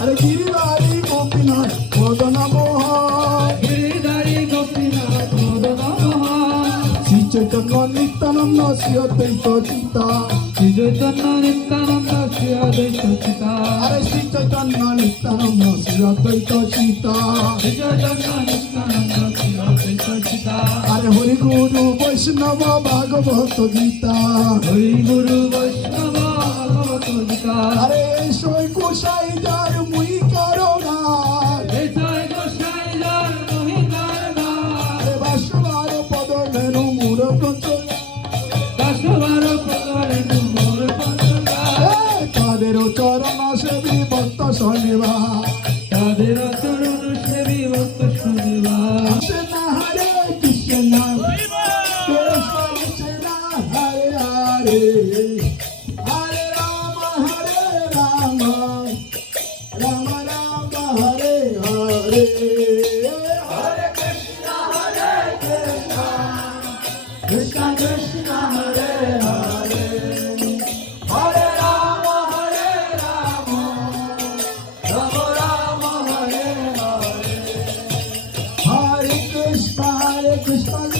আরে গিরিধারী গোপীনাথ মদন মোহন শ্রী চৈতন্য নিত্যানন্দ শ্রী অদ্বৈত চিন্তা। আরে শ্রী চৈতন্য নিত্যানন্দ শ্রী অদ্বৈত চিন্তা। আরে হরি গুরু বৈষ্ণব ভাগবত গীতা। হরি গুরু বৈষ্ণব ভগবত গীতা। আরে সদেবা রাধে চরণ সেবি ভক্ত সদেবা কৃষ্ণ হরে কৃষ্ণ কৃষ্ণ হরে হরে হরে রাম হরে রাম রাম রাম, হরে হরে। হরে কৃষ্ণ হরে কৃষ্ণ কৃষ্ণ কৃষ্ণ। história.